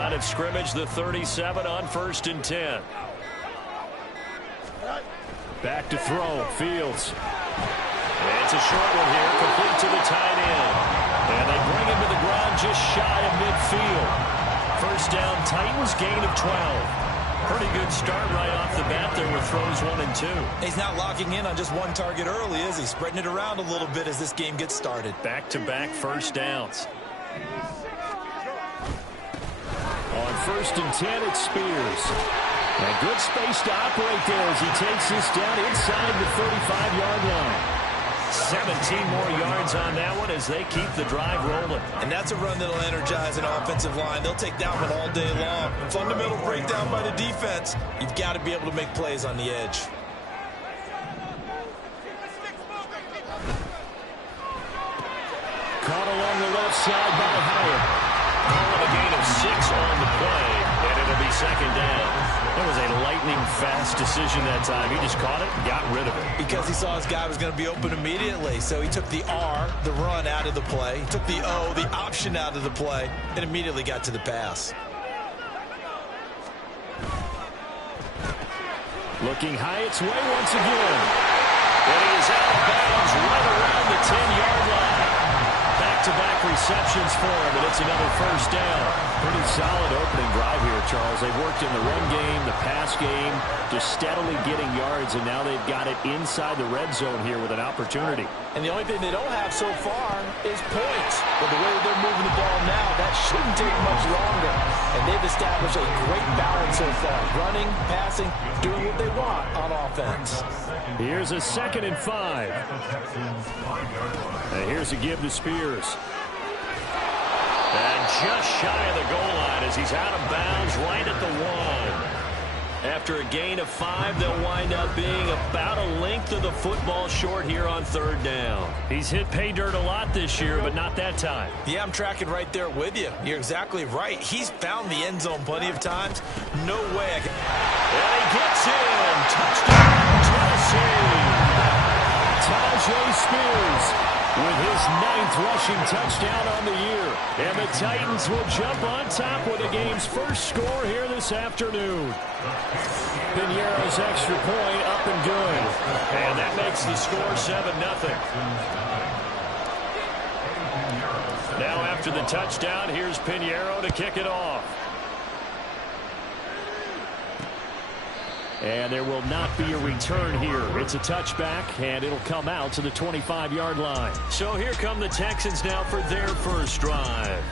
Line of scrimmage, the 37 on 1st and 10. Back to throw. Fields. It's a short one here, complete to the tight end. And they bring him to the ground just shy of midfield. First down, Titans, gain of 12. Pretty good start right off the bat there with throws 1 and 2. He's not locking in on just one target early, is he? Spreading it around a little bit as this game gets started. Back-to-back first downs. On 1st and 10, it's Spears. And good space to operate there as he takes this down inside the 35-yard line. 17 more yards on that one as they keep the drive rolling. And that's a run that'll energize an offensive line. They'll take that one all day long. Fundamental breakdown by the defense. You've got to be able to make plays on the edge. Caught along the left side by Hyatt. Calling a gain of 6 on the play, and it'll be 2nd down. That was a lightning-fast decision that time. He just caught it and got rid of it. Because he saw his guy was going to be open immediately. So he took the R, the run, out of the play. He took the O, the option, out of the play, and immediately got to the pass. Looking Hyatt's way once again. And he is out of bounds right around the 10-yard line. Back-to-back receptions for him, and it's another first down. Pretty solid opening drive here, Charles. They've worked in the run game, the pass game, just steadily getting yards, and now they've got it inside the red zone here with an opportunity. And the only thing they don't have so far is points. But the way they're moving the ball now, that shouldn't take much longer. And they've established a great balance so far. Running, passing, doing what they want on offense. Here's a 2nd and 5. And here's a give to Spears. And just shy of the goal line as he's out of bounds right at the 1. After a gain of 5, they'll wind up being about a length of the football short here on 3rd down. He's hit pay dirt a lot this year, but not that time. Yeah, I'm tracking right there with you. You're exactly right. He's found the end zone plenty of times. No way I can... And he gets in. Touchdown, Tennessee. Tajay Spears with his 9th rushing touchdown on the year. And the Titans will jump on top with the game's first score here this afternoon. Piñeiro's extra point up and good. And that makes the score 7-0. Now after the touchdown, here's Piñeiro to kick it off. And there will not be a return here. It's a touchback, and it'll come out to the 25-yard line. So here come the Texans now for their first drive.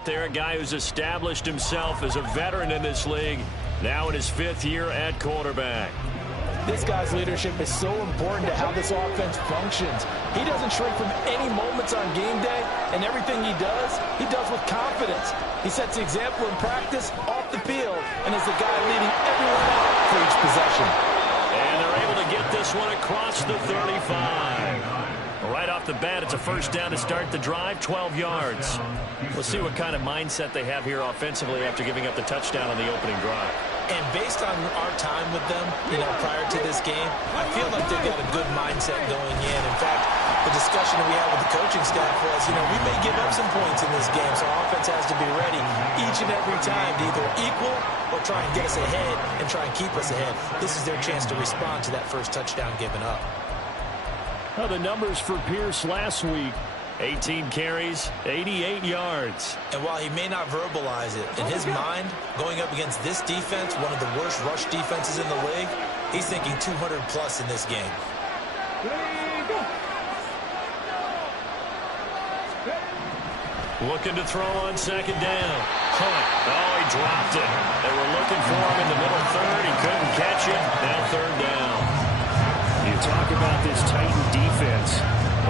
out there, a guy who's established himself as a veteran in this league, now in his 5th year at quarterback. This guy's leadership is so important to how this offense functions. He doesn't shrink from any moments on game day, and everything he does with confidence. He sets the example in practice, off the field, and is the guy leading everyone out for each possession. And they're able to get this one across the 35. Right off the bat, it's a first down to start the drive, 12 yards. We'll see what kind of mindset they have here offensively after giving up the touchdown on the opening drive. And based on our time with them, prior to this game, I feel like they've got a good mindset going in. In fact, the discussion that we had with the coaching staff was, we may give up some points in this game, so our offense has to be ready each and every time to either equal or try and get us ahead and try and keep us ahead. This is their chance to respond to that first touchdown given up. Well, the numbers for Pierce last week, 18 carries, 88 yards. And while he may not verbalize it, in his mind, going up against this defense, one of the worst rush defenses in the league, he's thinking 200-plus in this game. Looking to throw on second down. Hunt. Oh, he dropped it. They were looking for him in the middle third. He couldn't catch it. Now third down. You talk about this Titan defense.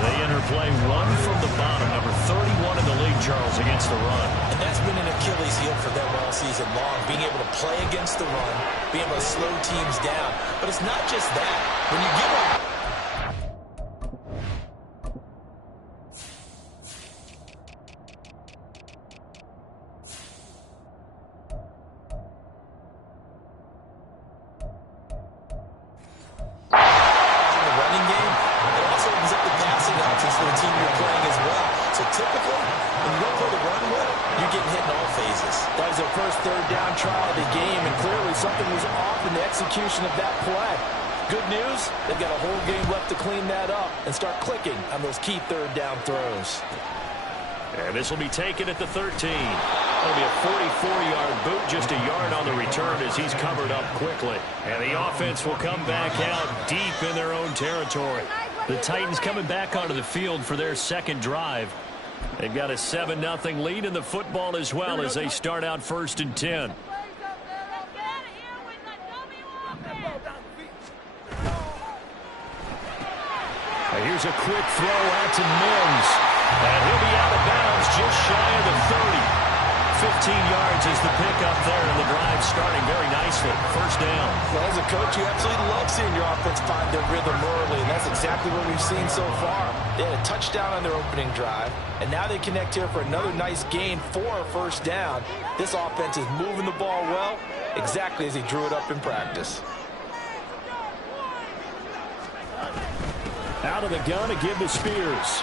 They interplay one from the bottom, number 31 in the league, Charles, against the run. And that's been an Achilles heel for them all season long, being able to play against the run, being able to slow teams down. But it's not just that. When you give up of that play. Good news, they've got a whole game left to clean that up and start clicking on those key third down throws. And this will be taken at the 13. That'll be a 44-yard boot, just a yard on the return as he's covered up quickly. And the offense will come back out deep in their own territory. The Titans coming back onto the field for their second drive. They've got a 7-0 lead in the football as well as they start out 1st and 10. Here's a quick throw out to Mims. And he'll be out of bounds just shy of the 30. 15 yards is the pickup there, and the drive starting very nicely. First down. Well, as a coach, you absolutely love seeing your offense find their rhythm early, and that's exactly what we've seen so far. They had a touchdown on their opening drive, and now they connect here for another nice gain for a first down. This offense is moving the ball well, exactly as he drew it up in practice. Out of the gun to give to Spears.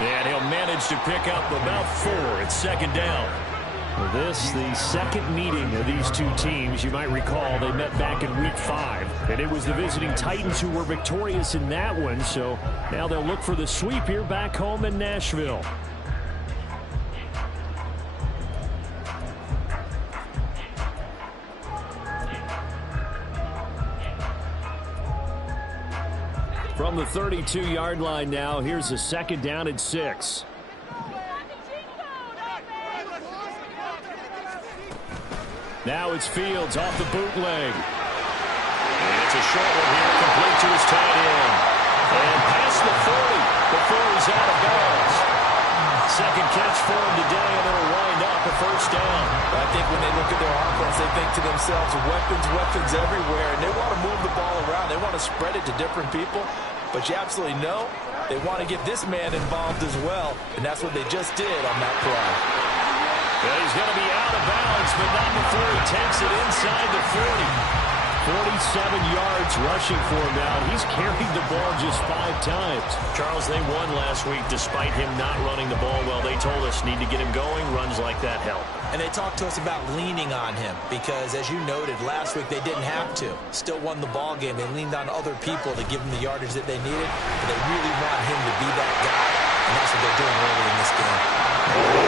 And he'll manage to pick up about 4 at second down. This, the second meeting of these two teams. You might recall they met back in week 5. And it was the visiting Titans who were victorious in that one. So now they'll look for the sweep here back home in Nashville. From the 32-yard line now, here's a second down and 6. Now it's Fields off the bootleg. And it's a short one here, complete to his tight end. And past the 40 before he's out of bounds. Second catch for him today, and it'll wind up a first down. I think when they look at their offense, they think to themselves, weapons everywhere, and they want to move the ball around. They want to spread it to different people. But you absolutely know they want to get this man involved as well, and that's what they just did on that play. Yeah, he's going to be out of bounds, but not before he takes it inside the 40. 47 yards rushing for him now. He's carried the ball just 5 times. Charles, they won last week despite him not running the ball well. They told us need to get him going. Runs like that help. And they talked to us about leaning on him because, as you noted, last week they didn't have to. Still won the ball game. They leaned on other people to give them the yardage that they needed. But they really want him to be that guy, and that's what they're doing early in this game.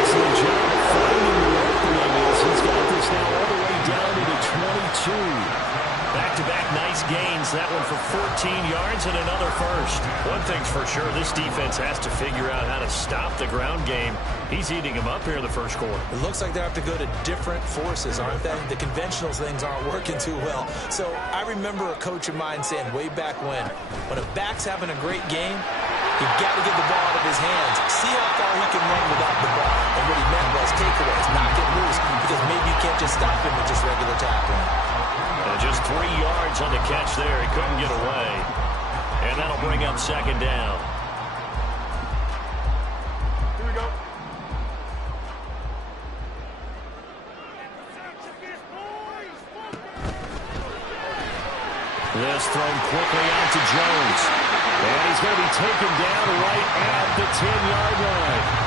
Excellent job of finding the opening as he's got this now all the way down to the 22. Back-to-back nice Nice gains, that one for 14 yards and another first. One thing's for sure, this defense has to figure out how to stop the ground game. He's eating him up here in the first quarter. It looks like they have to go to different forces, aren't they? The conventional things aren't working too well. So I remember a coach of mine saying way back when a back's having a great game, you've got to get the ball out of his hands, see how far he can run without the ball. And what he meant was takeaways, knock it loose, because maybe you can't just stop him with just regular tackling. And just 3 yards on the catch there. He couldn't get away. And that'll bring up second down. Here we go. This thrown quickly out to Jones. And he's going to be taken down right at the 10-yard line.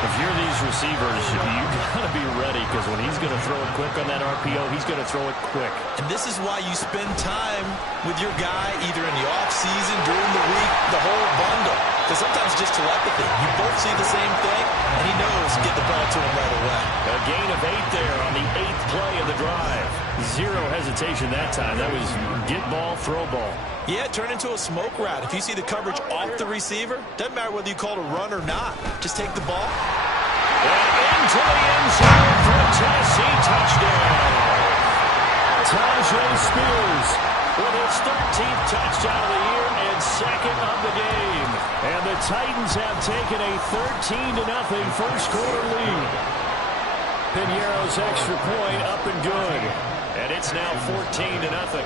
If you're these receivers, you've got to be ready, because when he's going to throw it quick on that RPO, he's going to throw it quick. And this is why you spend time with your guy either in the offseason, during the week, the whole bundle. Because sometimes it's just telepathy. You both see the same thing, and he knows to get the ball to him right away. A gain of 8 there on the 8th play of the drive. Zero hesitation that time. That was get ball, throw ball. Yeah, turn into a smoke route. If you see the coverage off the receiver, doesn't matter whether you call it a run or not. Just take the ball. And into the end zone for a Tennessee touchdown. Tajay Spears with his 13th touchdown of the year and second of the game. And the Titans have taken a 13-0 first quarter lead. Piñeiro's extra point up and good. And it's now 14-0.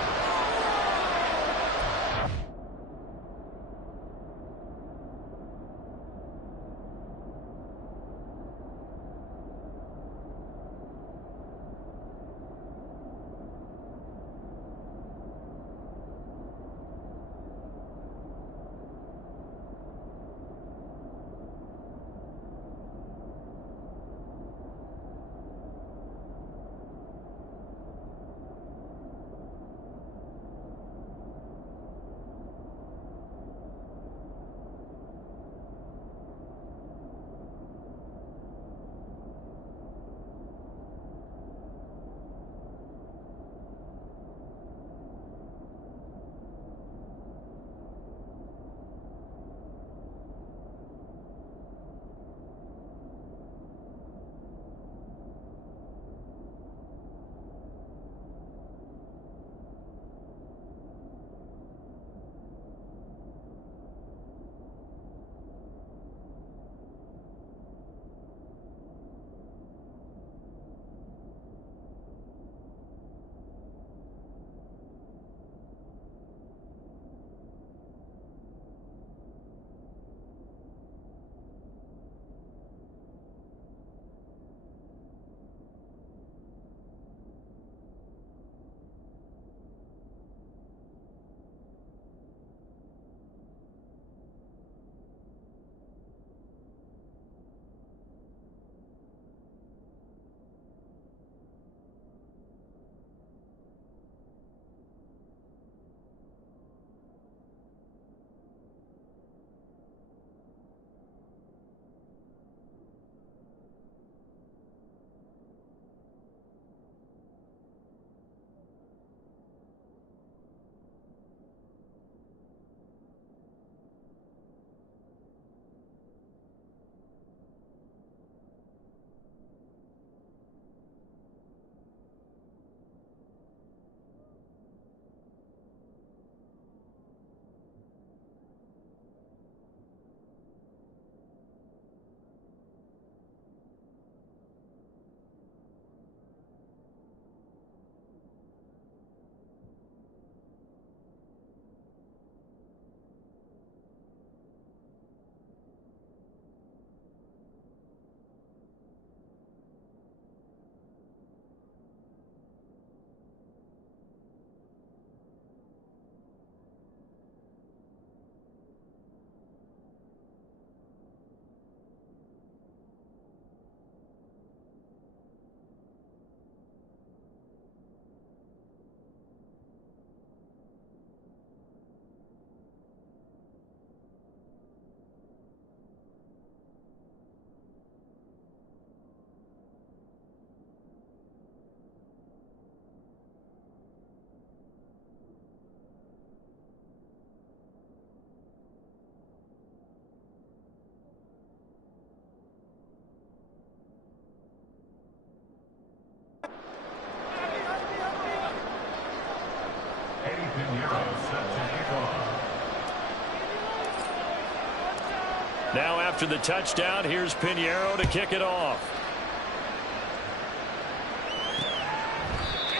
Now after the touchdown, here's Pinheiro to kick it off.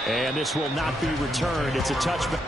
And this will not be returned. It's a touchback.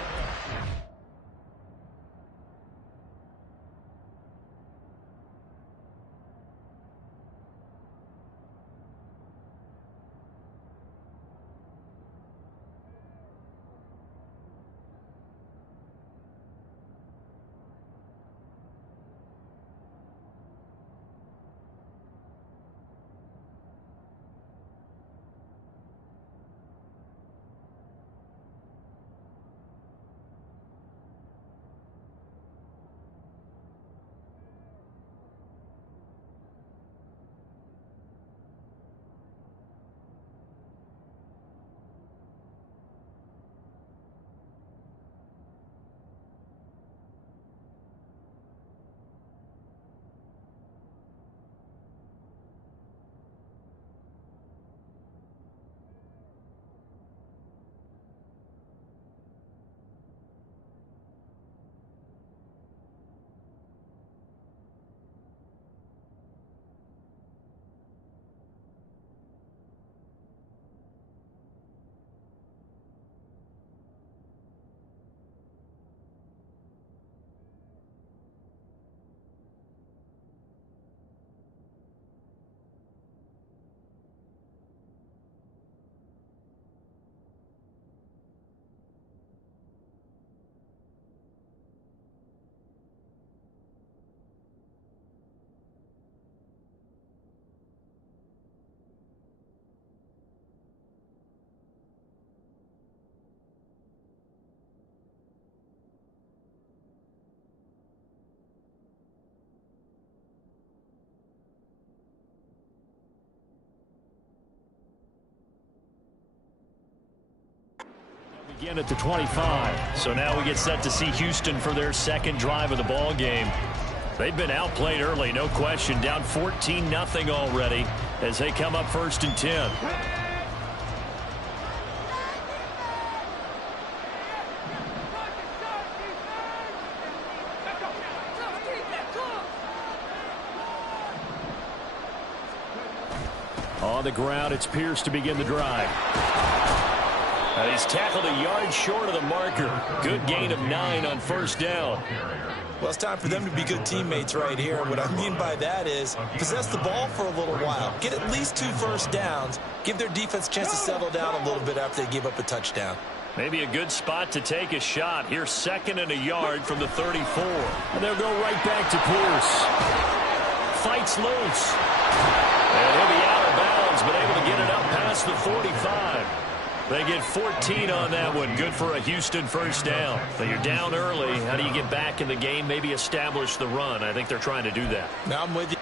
Again at the 25. So now we get set to see Houston for their second drive of the ball game. They've been outplayed early, no question. Down 14-0 already as they come up 1st and 10. On the ground, it's Pierce to begin the drive. He's tackled a yard short of the marker. Good gain of 9 on 1st down. Well, it's time for them to be good teammates right here. What I mean by that is possess the ball for a little while. Get at least 2 first downs. Give their defense a chance to settle down a little bit after they give up a touchdown. Maybe a good spot to take a shot. Here's 2nd and a yard from the 34. And they'll go right back to Pierce. Fights loose. And he'll be out of bounds, but able to get it up past the 45. They get 14 on that one. Good for a Houston 1st down. But you're down early. How do you get back in the game? Maybe establish the run. I think they're trying to do that. Now I'm with you.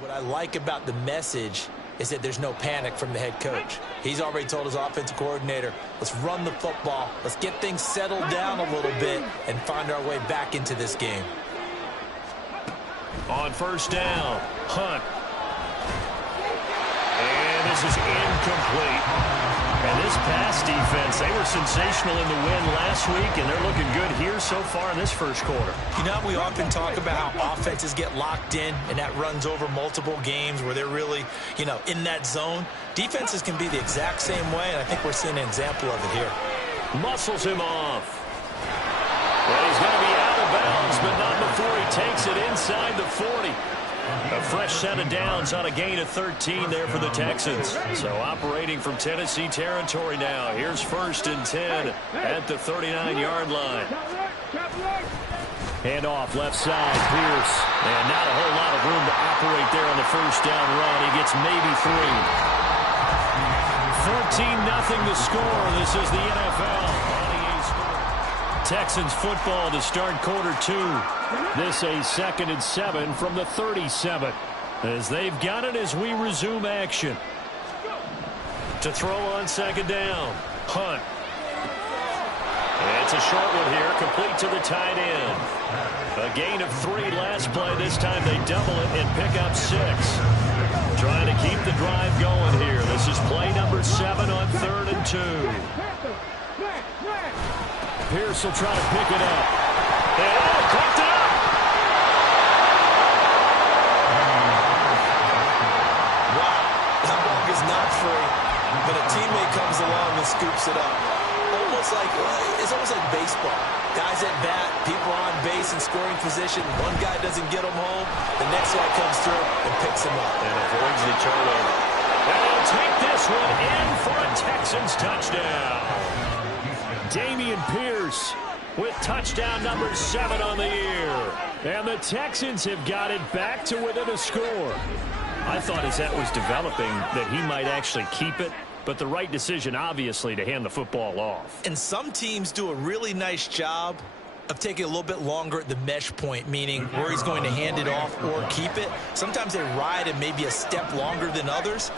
What I like about the message is that there's no panic from the head coach. He's already told his offensive coordinator, let's run the football, let's get things settled down a little bit and find our way back into this game. On 1st down, Hunt. And this is incomplete. And this pass defense, they were sensational in the win last week, and they're looking good here so far in this 1st quarter. You know, we often talk about how offenses get locked in, and that runs over multiple games where they're really, you know, in that zone. Defenses can be the exact same way, and I think we're seeing an example of it here. Muscles him off. takes it inside the 40. A fresh set of downs on a gain of 13 there for the Texans. So operating from Tennessee territory now. Here's 1st and 10 at the 39-yard line. Hand off left side, Pierce. And not a whole lot of room to operate there on the first down run. He gets maybe 3. 14-0 the score. This is the NFL. Texans football to start quarter 2. This a 2nd and 7 from the 37. As they've got it as we resume action. To throw on 2nd down. Hunt. It's a short one here, complete to the tight end. A gain of 3 last play. This time they double it and pick up 6. Trying to keep the drive going here. This is play number 7 on 3rd and 2. Pierce will try to pick it up. And picked it up. Wow, that ball is not free, but a teammate comes along and scoops it up. It's almost like baseball. Guys at bat, people on base in scoring position. One guy doesn't get them home. The next guy comes through and picks him up. And avoids the turnover. And he'll take this one in for a Texans touchdown. Dameon Pierce with touchdown number 7 on the year. And the Texans have got it back to within a score. I thought as that was developing that he might actually keep it. But the right decision, obviously, to hand the football off. And some teams do a really nice job of taking a little bit longer at the mesh point, meaning where he's going to hand it off or keep it. Sometimes they ride it maybe a step longer than others.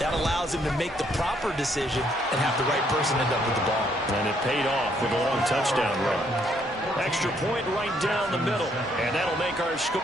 That allows him to make the proper decision and have the right person end up with the ball. And it paid off with a long touchdown run. Extra point right down the middle, and that'll make our score.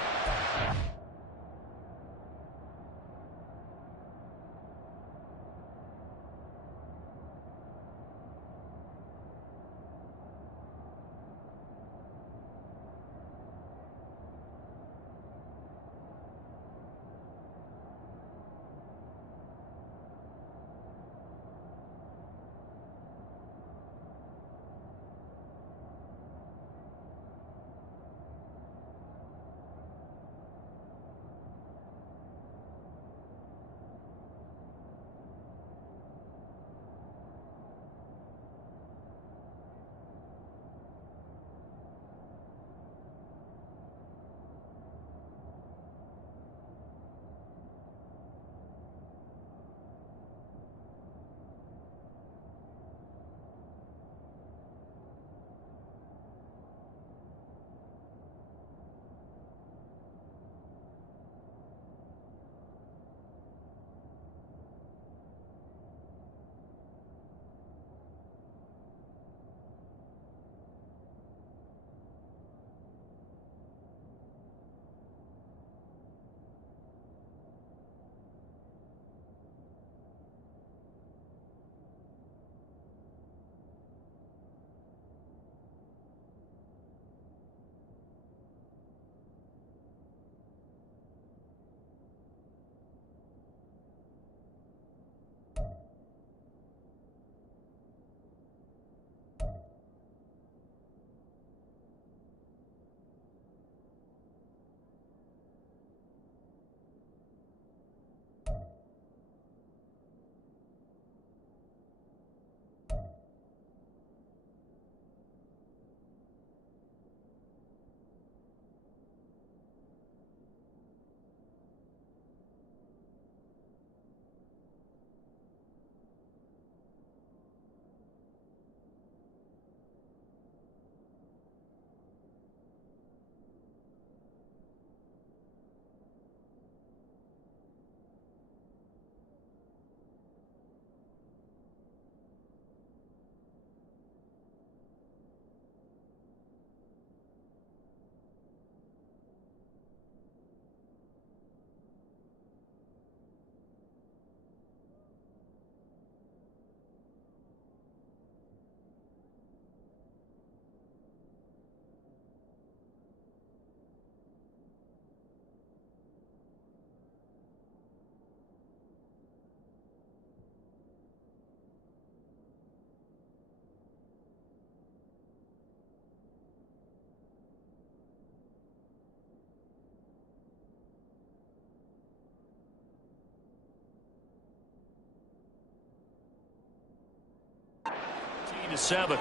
7.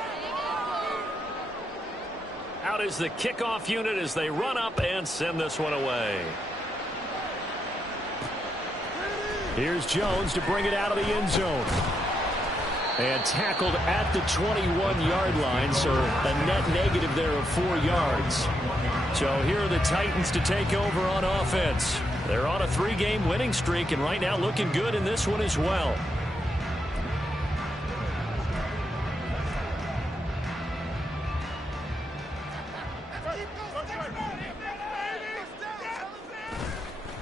Out is the kickoff unit as they run up and send this one away. Here's Jones to bring it out of the end zone. And tackled at the 21-yard line, so a net negative there of 4 yards. So here are the Titans to take over on offense. They're on a 3-game winning streak, and right now looking good in this one as well.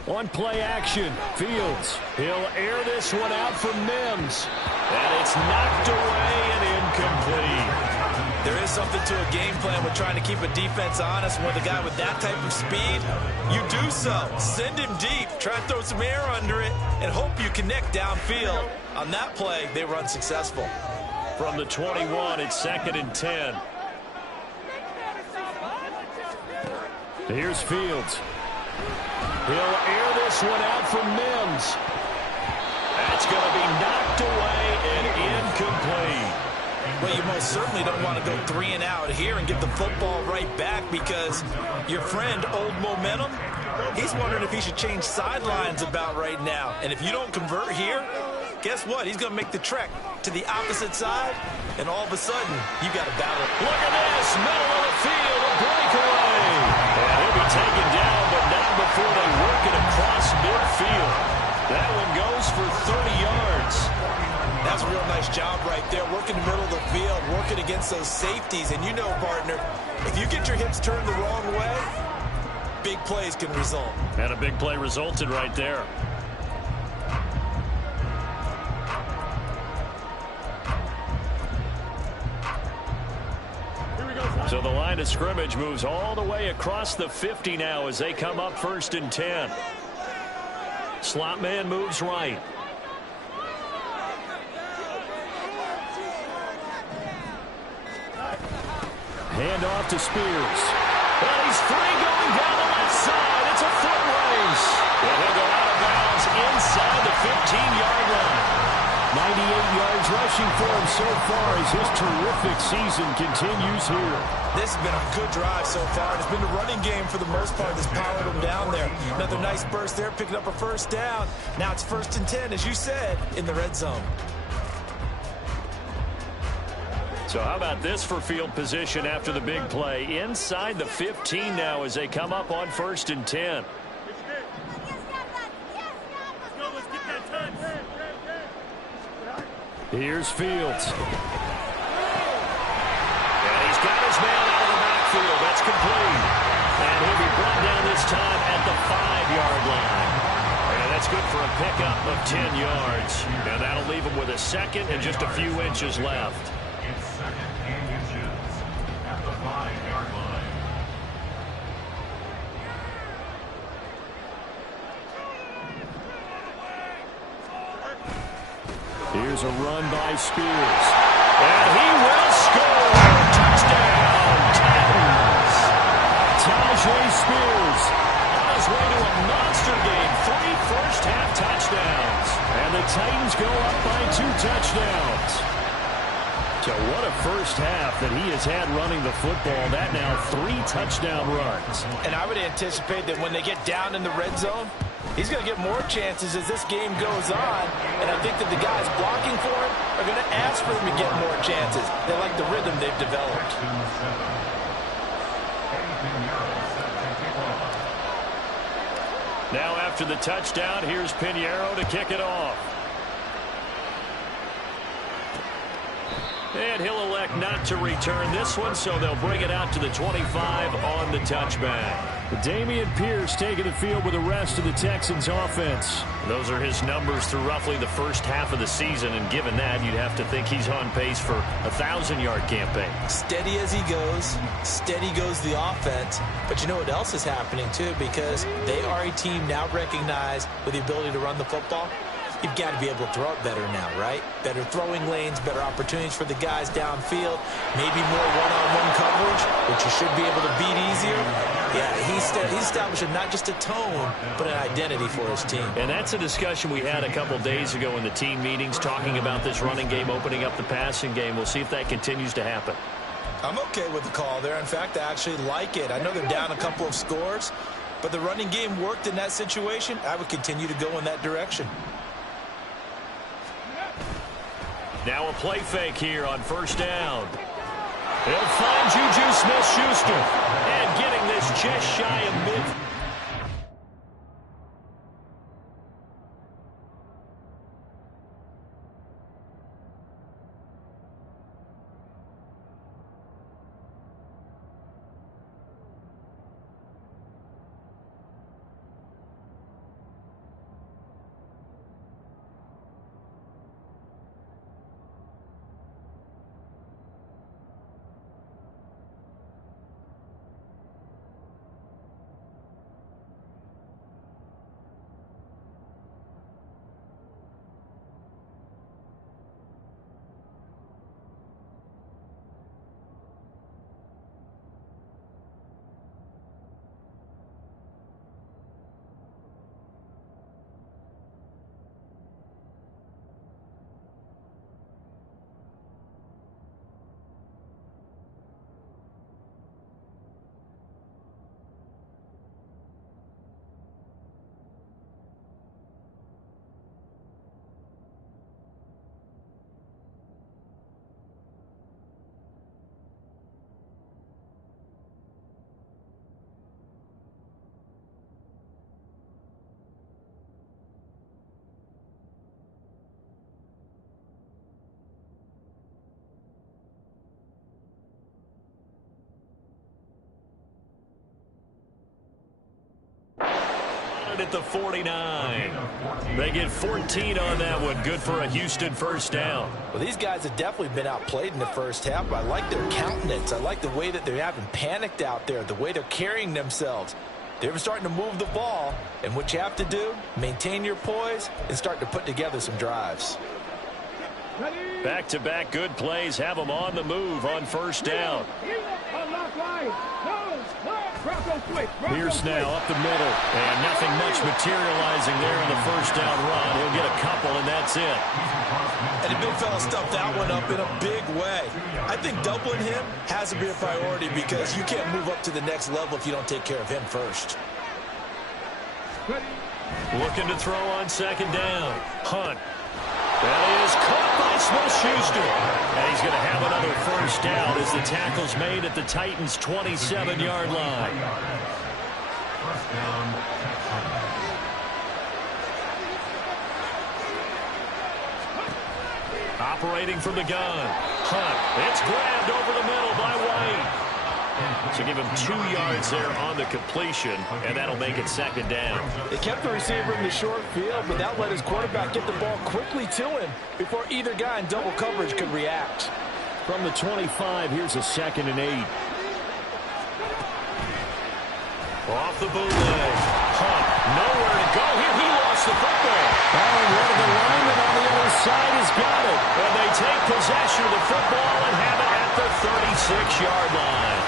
On play action, Fields. He'll air this one out for Mims. And it's knocked away and incomplete. There is something to a game plan with trying to keep a defense honest. With a guy with that type of speed, you do so. Send him deep, try to throw some air under it, and hope you connect downfield. On that play, they were unsuccessful. From the 21, it's 2nd and 10. Here's Fields. He'll air this one out for Mims. That's going to be knocked away and incomplete. Well, you most certainly don't want to go 3 and out here and get the football right back, because your friend, Old Momentum, he's wondering if he should change sidelines about right now. And if you don't convert here, guess what? He's going to make the trek to the opposite side, and all of a sudden, you got a battle. Look at this, middle of the field, a breakaway. And he'll be taken down, but not before they work it across midfield. That one goes for 30 yards. That's a real nice job right there, working the middle of the field, working against those safeties. And you know, partner, if you get your hips turned the wrong way, big plays can result. And a big play resulted right there. So the line of scrimmage moves all the way across the 50 now as they come up 1st and 10. Slot man moves right. Hand off to Spears. Well, he's free going down the left side. It's a foot race. And he'll go out of bounds inside the 15-yard line. 98 yards rushing for him so far as his terrific season continues here. This has been a good drive so far. It's been the running game for the most part that's powered him down there. Another nice burst there, picking up a 1st down. Now it's 1st and 10, as you said, in the red zone. So how about this for field position after the big play? Inside the 15 now as they come up on 1st and 10. Here's Fields. And he's got his man out of the backfield. That's complete. And he'll be brought down this time at the 5-yard line. And that's good for a pickup of 10 yards. And that'll leave him with a 2nd and just a few inches left. Here's a run by Spears. And he will score. Touchdown, Titans. Tajay Spears on his way to a monster game. 3 first-half touchdowns. And the Titans go up by 2 touchdowns. So what a first half that he has had running the football. That now 3 touchdown runs. And I would anticipate that when they get down in the red zone, he's going to get more chances as this game goes on. And I think that the guys blocking for him are going to ask for him to get more chances. They like the rhythm they've developed. Now after the touchdown, here's Pinheiro to kick it off. And he'll elect not to return this one, so they'll bring it out to the 25 on the touchback. Dameon Pierce taking the field with the rest of the Texans offense. Those are his numbers through roughly the first half of the season, and given that, you'd have to think he's on pace for a 1,000-yard campaign. Steady as he goes, steady goes the offense. But you know what else is happening, too, because they are a team now recognized with the ability to run the football. you've got to be able to throw it better now, right? Better throwing lanes, better opportunities for the guys downfield, maybe more one-on-one coverage, which you should be able to beat easier. Yeah, he's establishing not just a tone, but an identity for his team. And that's a discussion we had a couple days ago in the team meetings, talking about this running game opening up the passing game. We'll see if that continues to happen. I'm okay with the call there. In fact, I actually like it. I know they're down a couple of scores, but the running game worked in that situation. I would continue to go in that direction. Now a play fake here on first down. He'll find Juju Smith-Schuster. And getting this just shy of mid. At the 49. They get 14 on that one. Good for a Houston first down. Well, these guys have definitely been outplayed in the first half. I like their countenance. I like the way that they haven't panicked out there, the way they're carrying themselves. They're starting to move the ball, and what you have to do, maintain your poise and start to put together some drives. Back-to-back good plays have them on the move on first down. Pierce now up the middle, and nothing much materializing there in the first down run. He'll get a couple, and that's it. And the big fella stuffed that one up in a big way. I think doubling him has to be a priority because you can't move up to the next level if you don't take care of him first. Looking to throw on second down. Hunt. That is caught by Smith-Schuster. And he's going to have another first down as the tackle's made at the Titans' 27-yard line. First down. Operating from the gun. Hunt. It's grabbed over the middle by White. So give him 2 yards there on the completion, and that'll make it second down. They kept the receiver in the short field, but that let his quarterback get the ball quickly to him before either guy in double coverage could react. From the 25, here's a 2nd and 8. Off the bootleg. Hunt, nowhere to go here. He lost the football. Oh, and one of the linemen on the other side has got it. And they take possession of the football and have it at the 36-yard line.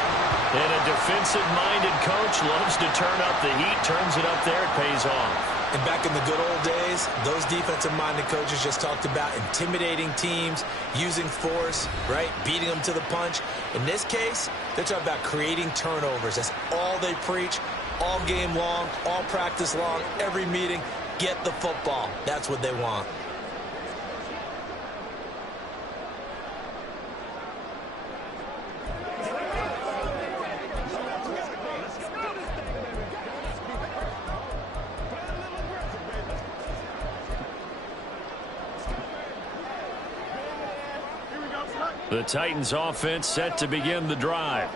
And a defensive-minded coach loves to turn up the heat, turns it up there, it pays off. And back in the good old days, those defensive-minded coaches just talked about intimidating teams, using force, right, beating them to the punch. In this case, they're talking about creating turnovers. That's all they preach, all game long, all practice long, every meeting. Get the football. That's what they want. The Titans offense set to begin the drive.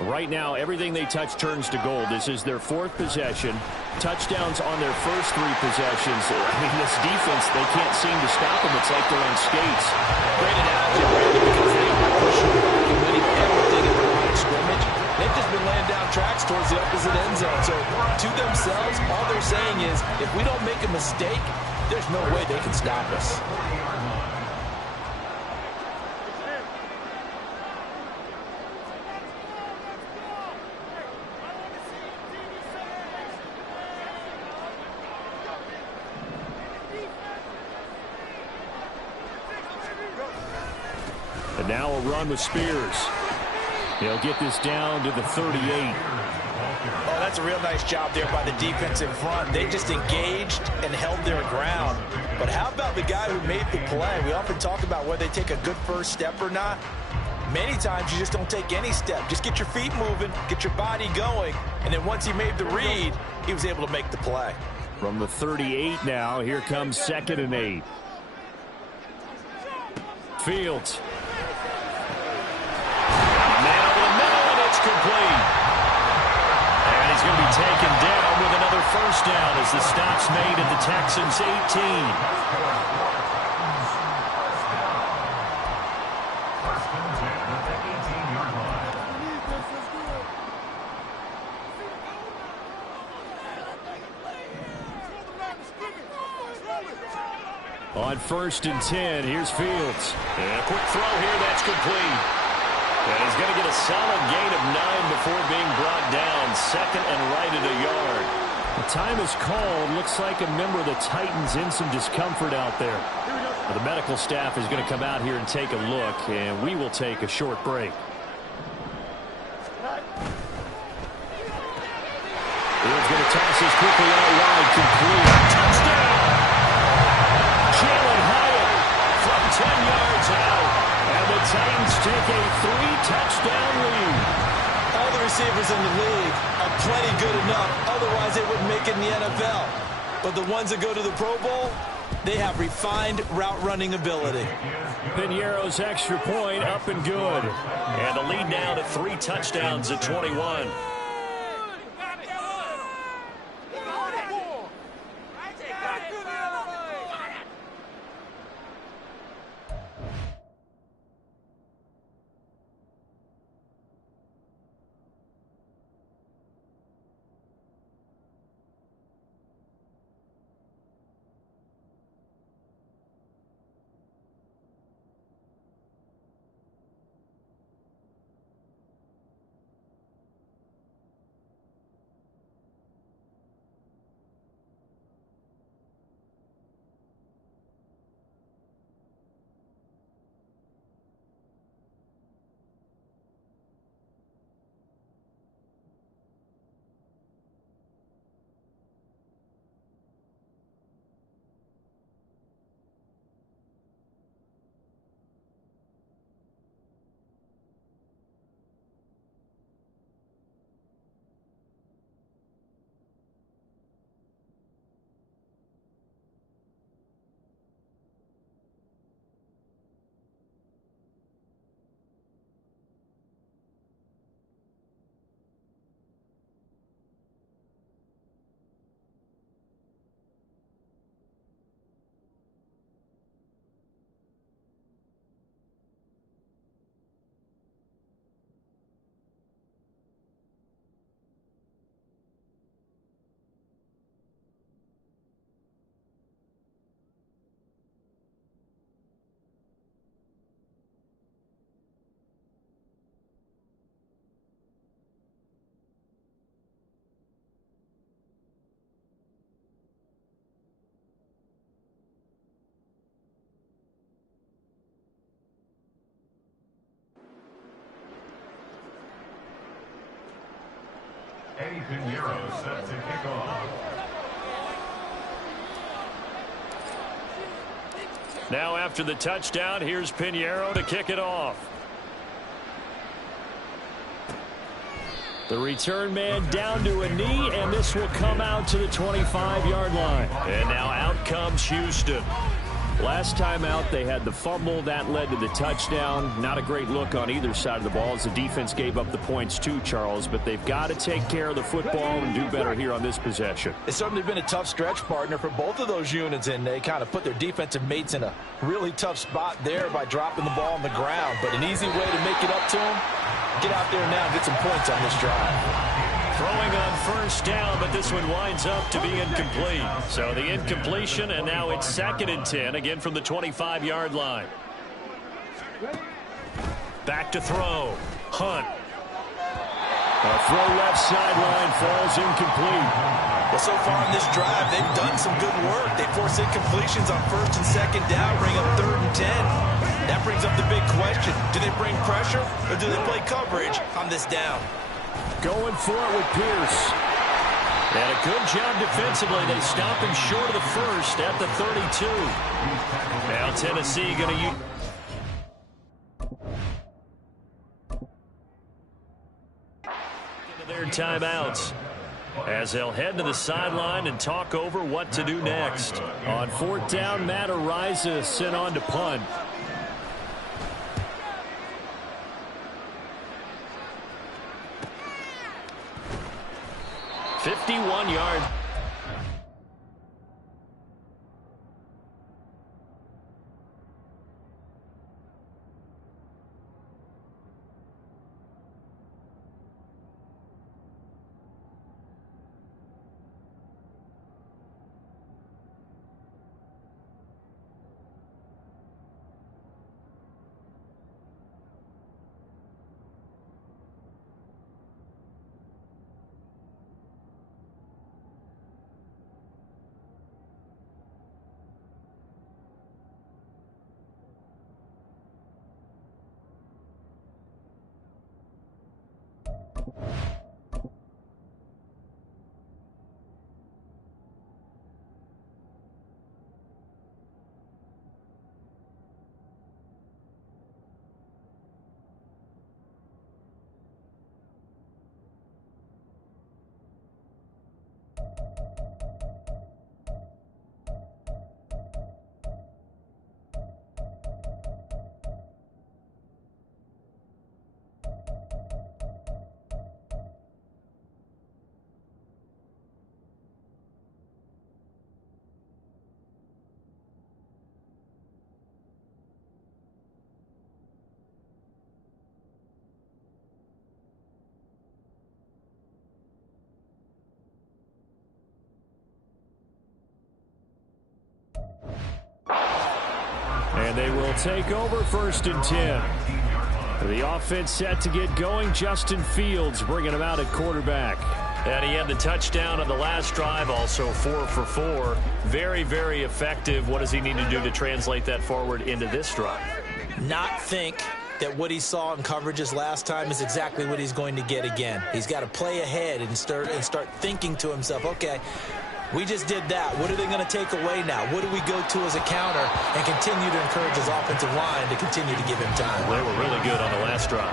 Right now, everything they touch turns to gold. This is their 4th possession. Touchdowns on their first 3 possessions. I mean, this defense, they can't seem to stop them. It's like they're on skates. Great analogy, Brandon, because they are pushing the rock and winning everything in the line of scrimmage. They've just been laying down tracks towards the opposite end zone. So, to themselves, all they're saying is, if we don't make a mistake, there's no way they can stop us. And now a run with Spears. They'll get this down to the 38. Oh, that's a real nice job there by the defensive front. They just engaged and held their ground. But how about the guy who made the play? We often talk about whether they take a good first step or not. Many times you just don't take any step. Just get your feet moving, get your body going, and then once he made the read, he was able to make the play. From the 38 now, here comes 2nd and 8. Fields. Man over the middle, and it's complete. And he's going to be taken down with another first down as the stop's made at the Texans' 18. On 1st and 10, here's Fields. And a quick throw here, that's complete. And he's going to get a solid gain of 9 before being brought down. 2nd and right at a yard. The time is called. Looks like a member of the Titans in some discomfort out there. Well, the medical staff is going to come out here and take a look, and we will take a short break. Fields going to toss this quickly out wide, complete. Touchdown! 10 yards out, and the Titans take a 3-touchdown lead. All the receivers in the league are plenty good enough. Otherwise, they wouldn't make it in the NFL. But the ones that go to the Pro Bowl, they have refined route-running ability. Piñeiro's extra point up and good. And the lead now to 3 touchdowns at 21. Piñeiro set to kick off. Now after the touchdown, here's Piñeiro to kick it off. The return man down to a knee, and this will come out to the 25-yard line. And now out comes Houston. Last time out, they had the fumble. That led to the touchdown. Not a great look on either side of the ball as the defense gave up the points too, Charles. But they've got to take care of the football and do better here on this possession. It's certainly been a tough stretch, partner, for both of those units, and they kind of put their defensive mates in a really tough spot there by dropping the ball on the ground. But an easy way to make it up to them, get out there now and get some points on this drive. Throwing on first down, but this one winds up to be incomplete. So the incompletion, and now it's 2nd and 10, again from the 25-yard line. Back to throw. Hunt. A throw left sideline falls incomplete. Well, so far in this drive, they've done some good work. They force incompletions on 1st and 2nd down, bring up 3rd and 10. That brings up the big question. Do they bring pressure or do they play coverage on this down? Going for it with Pierce. And a good job defensively. They stop him short of the first at the 32. Now Tennessee going to use their timeouts as they'll head to the sideline and talk over what to do next. On 4th down, Matt Ariza sent on to punt. 51 yards. And they will take over 1st and 10. The offense set to get going. Justin Fields bringing him out at quarterback. And he had the touchdown on the last drive, also 4 for 4. Very, very effective. What does he need to do to translate that forward into this drive? Not think that what he saw in coverages last time is exactly what he's going to get again. He's got to play ahead and start thinking to himself, okay, we just did that. What are they going to take away now? What do we go to as a counter and continue to encourage his offensive line to continue to give him time? They were really good on the last drive.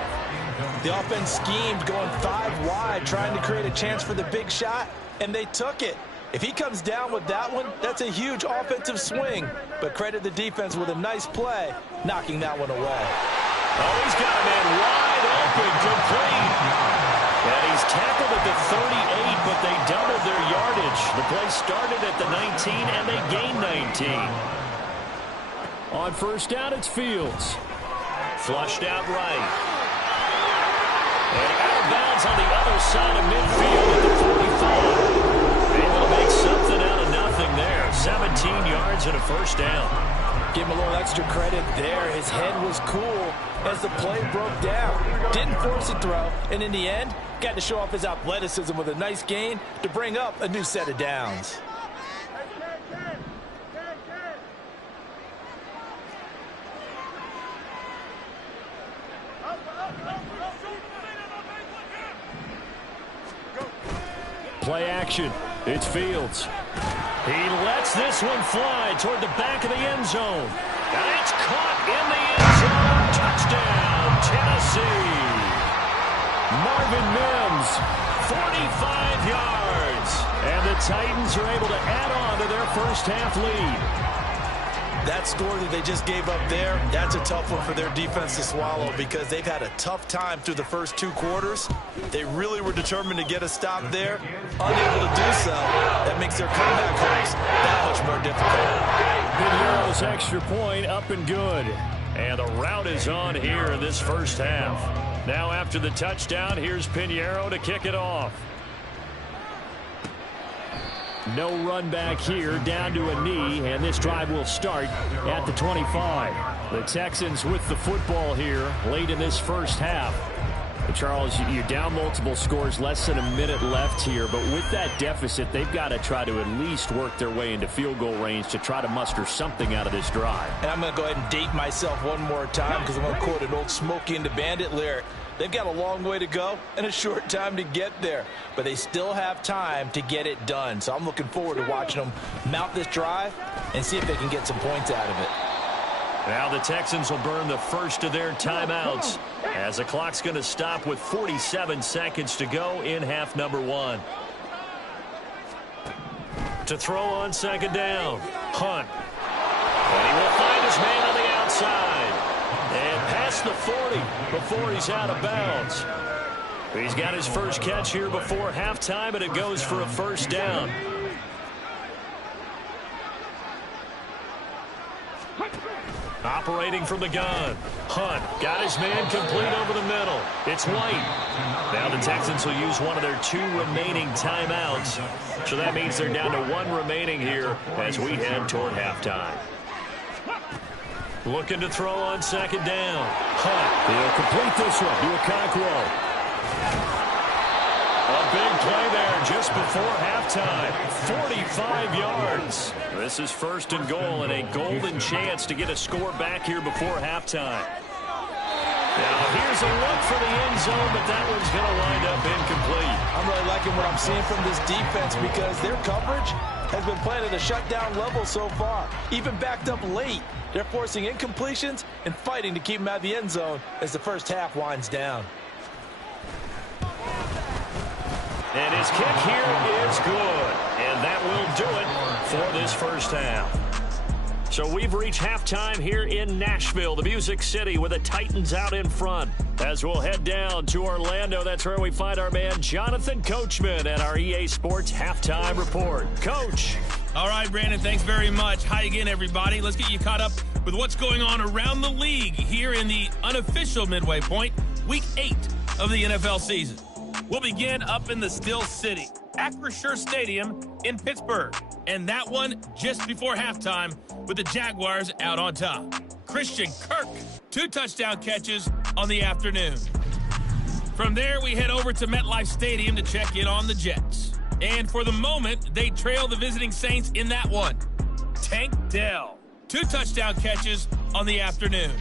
The offense schemed going 5 wide, trying to create a chance for the big shot, and they took it. If he comes down with that one, that's a huge offensive swing. But credit the defense with a nice play, knocking that one away. Oh, he's got a man wide open, complete. And he's tackled at the 38, but they doubled their yardage. The play started at the 19, and they gained 19. On 1st down, it's Fields. Flushed out right. And out of bounds on the other side of midfield at the 45. Able to make something out of nothing there. 17 yards and a 1st down. Give him a little extra credit there. His head was cool as the play broke down. Didn't force a throw, and in the end, got to show off his athleticism with a nice gain to bring up a new set of downs. Play action. It's Fields. He lets this one fly toward the back of the end zone. And it's caught in the end zone. Touchdown, Tennessee. Marvin Mims, 45 yards. And the Titans are able to add on to their first half lead. That score that they just gave up there, that's a tough one for their defense to swallow because they've had a tough time through the first 2 quarters. They really were determined to get a stop there. Unable to do so, that makes their comeback hopes that much more difficult. Pinheiro's extra point up and good. And the route is on here in this first half. Now after the touchdown, here's Pinheiro to kick it off. No run back here, down to a knee, and this drive will start at the 25. The Texans with the football here late in this first half. Charles, you're down multiple scores, less than a minute left here, but with that deficit, they've got to try to at least work their way into field goal range to try to muster something out of this drive. And I'm going to go ahead and date myself one more time because I'm going to quote an old Smokey and the Bandit lyric. They've got a long way to go and a short time to get there, but they still have time to get it done. So I'm looking forward to watching them mount this drive and see if they can get some points out of it. Now the Texans will burn the first of their timeouts as the clock's going to stop with 47 seconds to go in half number 1. To throw on second down, Hunt. And he will find his man on the outside. And past the 40 before he's out of bounds. He's got his first catch here before halftime, and it goes for a first down. Operating from the gun. Hunt got his man complete over the middle. It's White. Now the Texans will use one of their 2 remaining timeouts. So that means they're down to 1 remaining here as we head toward halftime. Looking to throw on second down. Hunt. He'll complete this one to Okonkwo. A big play there just before halftime. 45 yards. This is first and goal and a golden chance to get a score back here before halftime. Now here's a look for the end zone, but that one's going to wind up incomplete. I'm really liking what I'm seeing from this defense because their coverage has been playing at a shutdown level so far. Even backed up late, they're forcing incompletions and fighting to keep them out of the end zone as the first half winds down. And his kick here is good. And that will do it for this first half. So we've reached halftime here in Nashville, the Music City, with the Titans out in front. As we'll head down to Orlando, that's where we find our man Jonathan Coachman at our EA Sports Halftime Report. Coach. All right, Brandon, thanks very much. Hi again, everybody. Let's get you caught up with what's going on around the league here in the unofficial midway point, Week 8 of the NFL season. We'll begin up in the Steel City, Acrisure Stadium in Pittsburgh. And that one just before halftime with the Jaguars out on top. Christian Kirk, 2 touchdown catches on the afternoon. From there, we head over to MetLife Stadium to check in on the Jets. And for the moment, they trail the visiting Saints in that one. Tank Dell, 2 touchdown catches on the afternoon.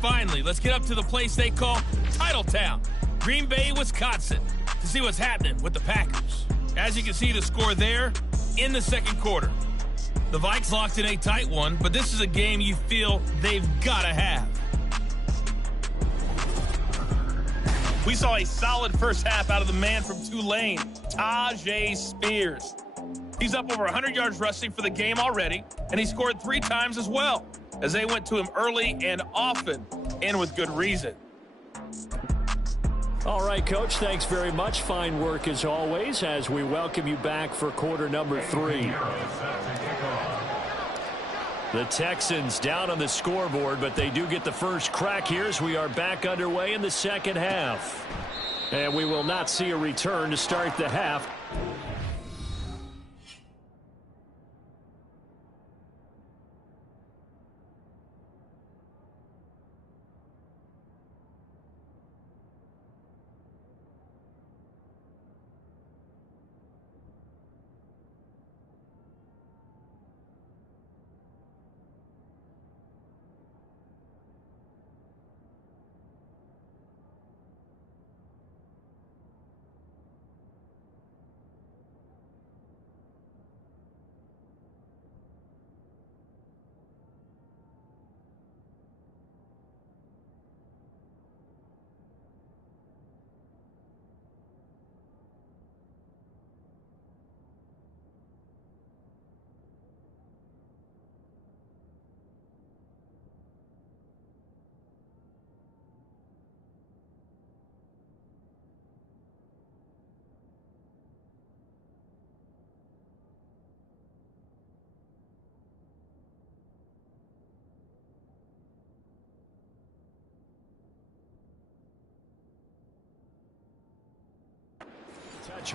Finally, let's get up to the place they call Titletown, Green Bay, Wisconsin, to see what's happening with the Packers. As you can see, the score there in the second quarter. The Vikes locked in a tight one, but this is a game you feel they've got to have. We saw a solid first half out of the man from Tulane, Tyjae Spears. He's up over 100 yards rushing for the game already, and he scored 3 times as well, as they went to him early and often, and with good reason. All right, Coach, thanks very much. Fine work as always as we welcome you back for quarter number 3. The Texans down on the scoreboard, but they do get the first crack here as we are back underway in the second half. And we will not see a return to start the half.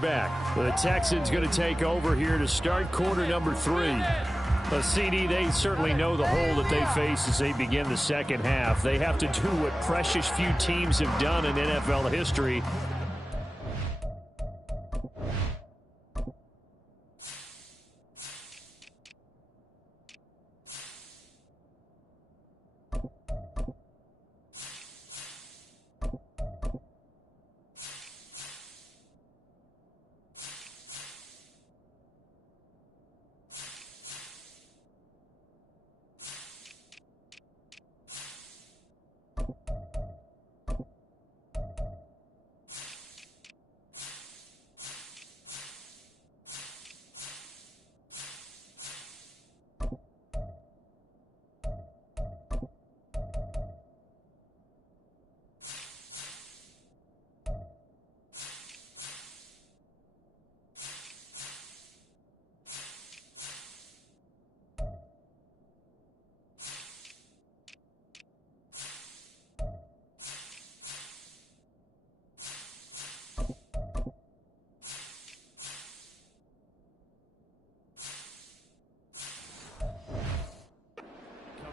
Back. The Texans going to take over here to start quarter number 3. A CD, they certainly know the hole that they face as they begin the second half. They have to do what precious few teams have done in NFL history.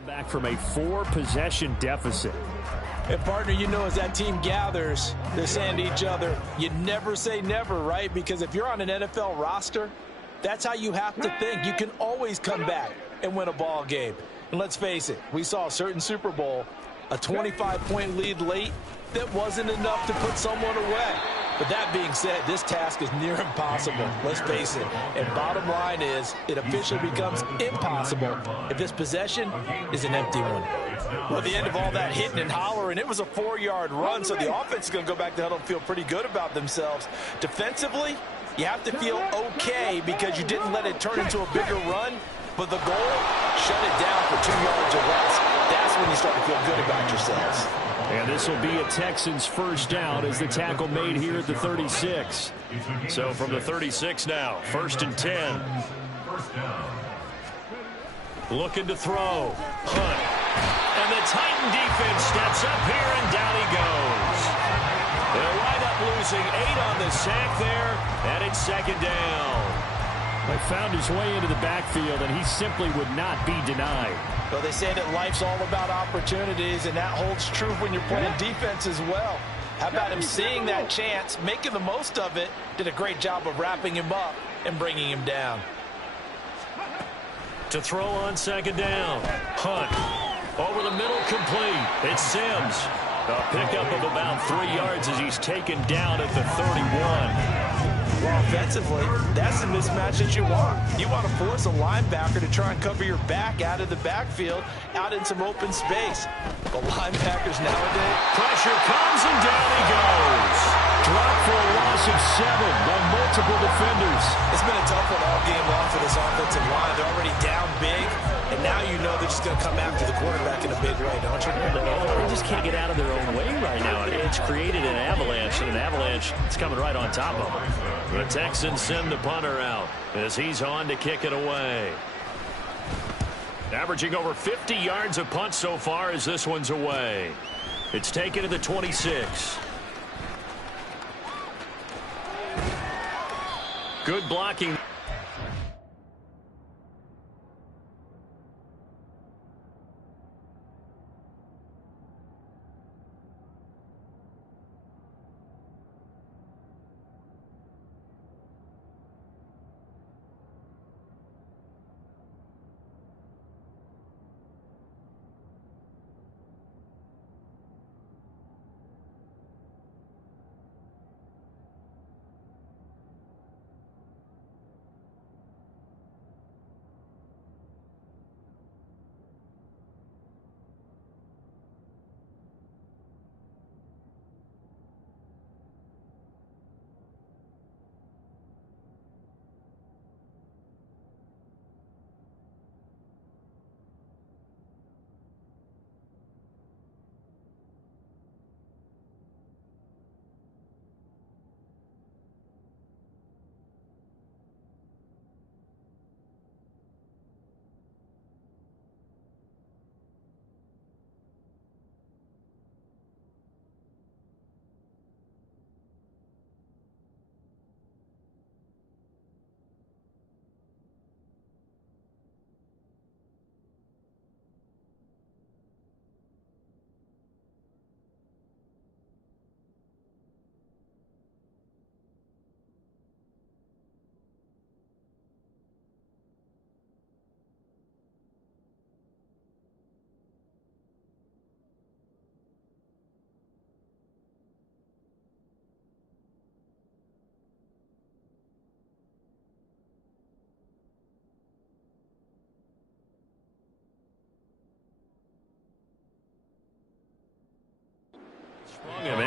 Back from a 4-possession deficit. And partner, you know, as that team gathers, they're saying to each other, you never say never, right? Because if you're on an NFL roster, that's how you have to think. You can always come back and win a ball game. And let's face it, we saw a certain Super Bowl, a 25-point lead late that wasn't enough to put someone away. But that being said, this task is near impossible, let's face it. And bottom line is, it officially becomes impossible if this possession is an empty one. Well, at the end of all that hitting and hollering, it was a 4-yard run, so the offense is going to go back to huddle and feel pretty good about themselves. Defensively, you have to feel okay because you didn't let it turn into a bigger run, but the goal, shut it down for 2 yards or less. That's when you start to feel good about yourselves. And this will be a Texans first down as the tackle made here at the 36. So from the 36 now, 1st and 10. Looking to throw. Hunt. And the Titan defense steps up here, and down he goes. They'll wind up losing 8 on the sack there, and it's 2nd down. They found his way into the backfield, and he simply would not be denied. Well, they say that life's all about opportunities, and that holds true when you're playing defense as well. How about him seeing that chance, making the most of it, did a great job of wrapping him up and bringing him down. To throw on 2nd down. Hunt. Over the middle, complete. It's Sims. A pickup of about 3 yards as he's taken down at the 31. Well, offensively, that's the mismatch that you want. You want to force a linebacker to try and cover your back out of the backfield, out in some open space. The linebackers nowadays. Pressure comes, and down he goes. Dropped for a loss of 7 by multiple defenders. It's been a tough one all game long for this offensive line. They're already down big, and now you know they're just going to come after the quarterback in a big way, don't you? They just can't get out of their own way right now. It's created an avalanche, and an avalanche is coming right on top of them. The Texans send the punter out as he's on to kick it away. Averaging over 50 yards a punt so far as this one's away. It's taken to the 26. Good blocking.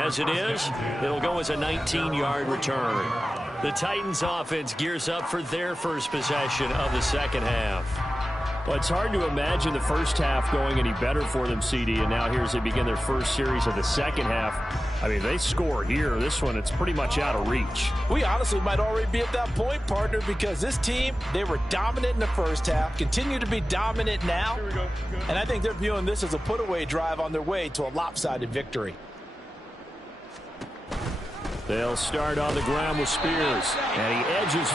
as it is, it'll go as a 19-yard return. The Titans offense gears up for their first possession of the second half. Well, it's hard to imagine the first half going any better for them, CD, and now here as they begin their first series of the second half. I mean, they score here. This one, it's pretty much out of reach. We honestly might already be at that point, partner, because this team, they were dominant in the first half, continue to be dominant now, and I think they're viewing this as a put-away drive on their way to a lopsided victory. They'll start on the ground with Spears, and he edges.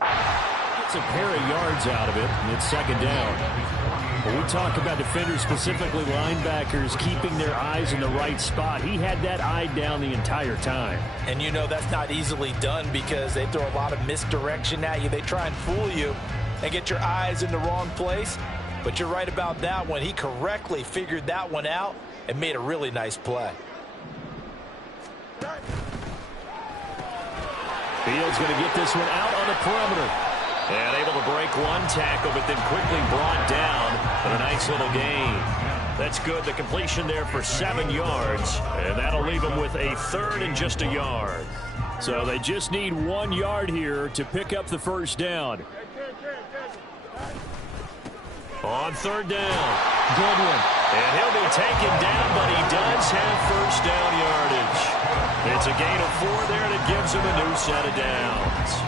Gets a pair of yards out of it, and it's second down. When we talk about defenders, specifically linebackers, keeping their eyes in the right spot, he had that eye down the entire time. And you know that's not easily done because they throw a lot of misdirection at you. They try and fool you and get your eyes in the wrong place. But you're right about that one. He correctly figured that one out and made a really nice play. Fields going to get this one out on the perimeter. And able to break one tackle, but then quickly brought down. But a nice little gain. That's good. The completion there for 7 yards. And that'll leave them with a third and just a yard. So they just need 1 yard here to pick up the first down. On third down. Good one. And he'll be taken down, but he does have first down yardage. It's a gain of 4 there that gives him a new set of downs.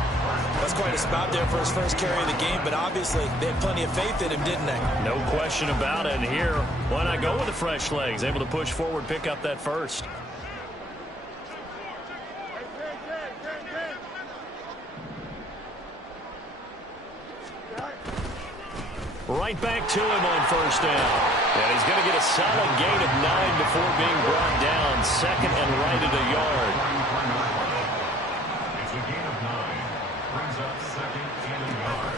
That's quite a spot there for his first carry of the game, but obviously they had plenty of faith in him, didn't they? No question about it. And here, why not go with the fresh legs? Able to push forward, pick up that first. Right back to him on first down. And he's going to get a solid gain of 9 before being brought down. Second and right at a yard. It's a gain of 9. Brings up second and a yard.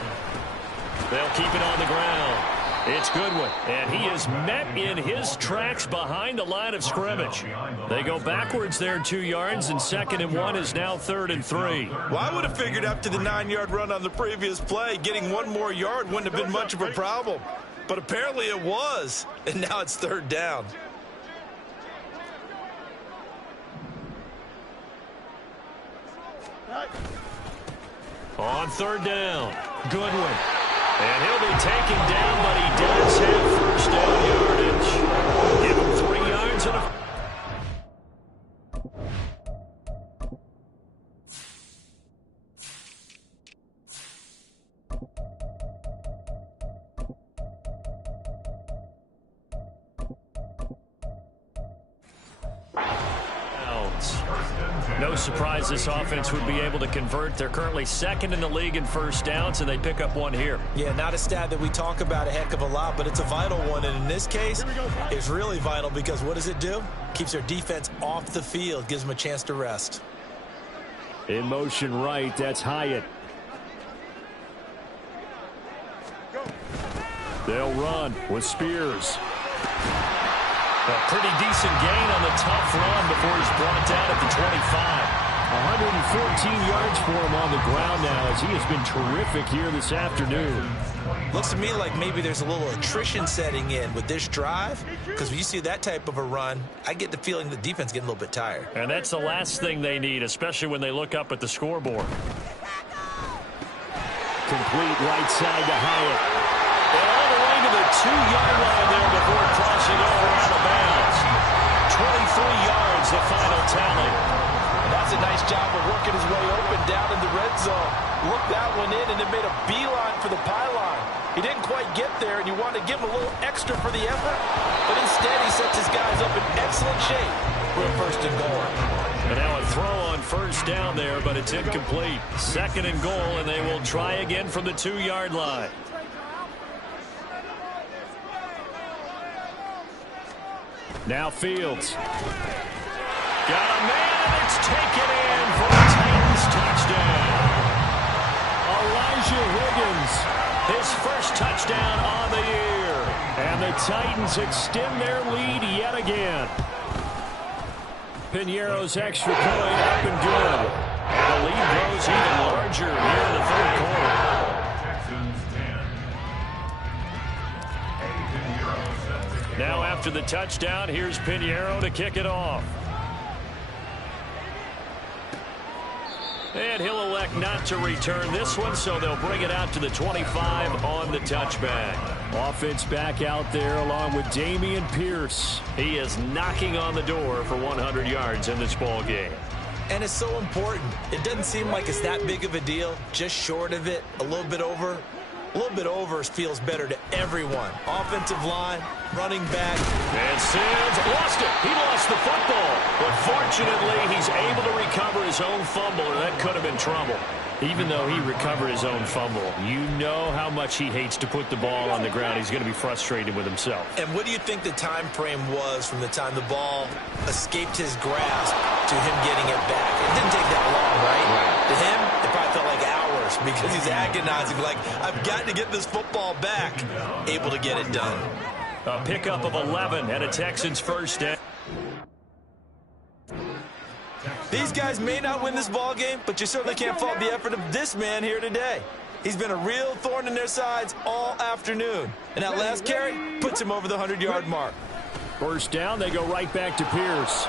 They'll keep it on the ground. It's Goodwin, and he is met in his tracks behind the line of scrimmage. They go backwards there 2 yards, and second and 1 is now third and 3. Well, I would have figured after the 9-yard run on the previous play, getting 1 more yard wouldn't have been much of a problem. But apparently it was, and now it's third down. On third down, Goodwin. And he'll be taken down, but he does have first down yardage. Give him 3 yards and a... No surprise this offense would be able to convert. They're currently second in the league in first downs, and they pick up 1 here. Yeah, not a stat that we talk about a heck of a lot, but it's a vital one. And in this case, it's really vital because what does it do? Keeps their defense off the field, gives them a chance to rest. In motion right, that's Hyatt. They'll run with Spears. A pretty decent gain on the tough run before he's brought down at the 25. 114 yards for him on the ground now as he has been terrific here this afternoon. Looks to me like maybe there's a little attrition setting in with this drive, because when you see that type of a run, I get the feeling the defense getting a little bit tired. And that's the last thing they need, especially when they look up at the scoreboard. Complete right side to Hyatt. And all the way to the 2-yard line there before crossing over out of bounds. 23 yards, the final tally. And that's a nice job of working his way open down in the red zone. Looked that one in and then made a beeline for the pylon. He didn't quite get there, and you want to give him a little extra for the effort, but instead he sets his guys up in excellent shape for a first and goal. And now a throw on first down there, but it's incomplete. Second and goal, and they will try again from the 2-yard line. Now Fields. Got a man, and it's taken in for a Titans touchdown. Elijah Higgins. His first touchdown on the year. And the Titans extend their lead yet again. Piñeiro's extra point up and good. And the lead grows even larger here in the third quarter. touchdown. Here's Pinheiro to kick it off. And he'll elect not to return this one, so they'll bring it out to the 25 on the touchback. Offense back out there along with Dameon Pierce. He is knocking on the door for 100 yards in this ball game. And it's so important. It doesn't seem like it's that big of a deal, just short of it, a little bit over. A little bit over feels better to everyone. Offensive line, running back. And Sims lost it. He lost the football. But fortunately, he's able to recover his own fumble, or that could have been trouble. Even though he recovered his own fumble, you know how much he hates to put the ball on the ground. He's going to be frustrated with himself. And what do you think the time frame was from the time the ball escaped his grasp to him getting it back? It didn't take that long, right? To him, it probably felt like hours because he's agonizing, like, I've got to get this football back. Able to get it done. A pickup of 11 and a Texans first down. These guys may not win this ball game, but you certainly can't fault the effort of this man here today. He's been a real thorn in their sides all afternoon. And that last carry puts him over the 100-yard mark. First down, they go right back to Pierce.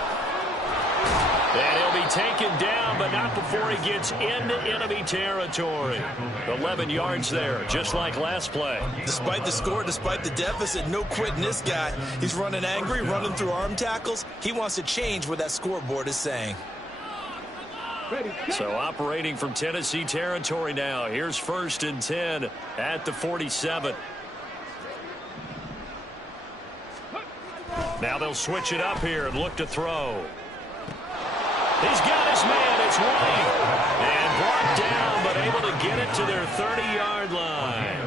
And he'll be taken down, but not before he gets into enemy territory. 11 yards there, just like last play. Despite the score, despite the deficit, no quitting this guy. He's running angry, running through arm tackles. He wants to change what that scoreboard is saying. So operating from Tennessee territory now. Here's 1st and 10 at the 47. Now they'll switch it up here and look to throw. He's got his man. It's White. And brought down, but able to get it to their 30-yard line.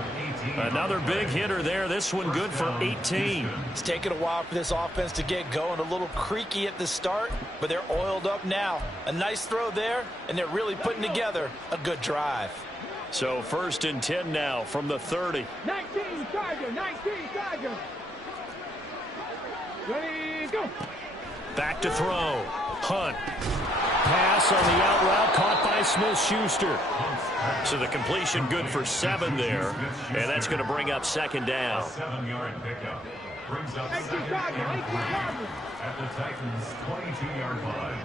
Another big hitter there. This one good for 18. It's taken a while for this offense to get going. A little creaky at the start, but they're oiled up now. A nice throw there, and they're really putting together a good drive. So 1st and 10 now from the 30. 19 Tiger, 19 Tiger. Ready, go. Back to throw. Hunt. Pass on the out route caught by Smith-Schuster. So the completion good for 7 there. And that's going to bring up 2nd down. 7-yard pickup. Brings up 2nd down at the Titans' 22-yard line.